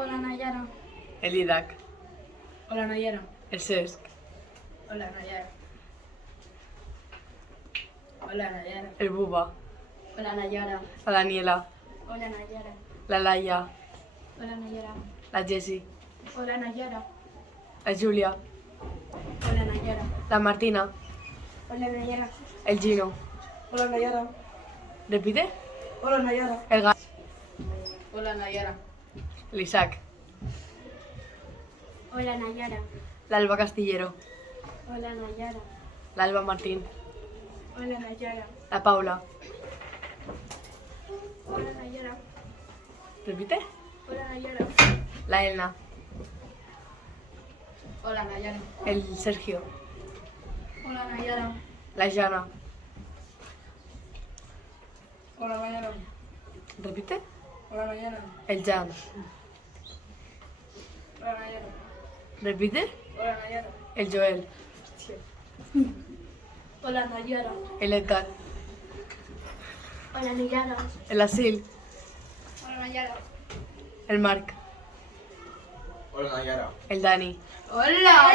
Hola Nayara. El Idak. Hola Nayara. El Cesc. Hola Nayara. Hola Nayara. El Buba. Hola Nayara. La Daniela. Hola Nayara. La Laia. Hola Nayara. La Jessie. Hola Nayara. La Julia. Hola Nayara. La Martina. Hola Nayara. El Gino. Hola Nayara. ¿Repite? Hola Nayara. El Ga. Hola Nayara. El Isaac. Hola Nayara. La Alba Castillero. Hola Nayara. La Alba Martín. Hola Nayara. La Paula. Hola Nayara. ¿Repite? Hola Nayara. La Elna. Hola Nayara. El Sergio. Hola Nayara. La Jana. Hola Nayara. ¿Repite? Hola Nayara. El Jan. Hola Nayara. ¿Repite? Hola Nayara. El Joel. Hola Nayara. El Edgar. Hola Nayara. El Asil. Hola Nayara. El Marc. Hola Nayara. El Dani. Hola.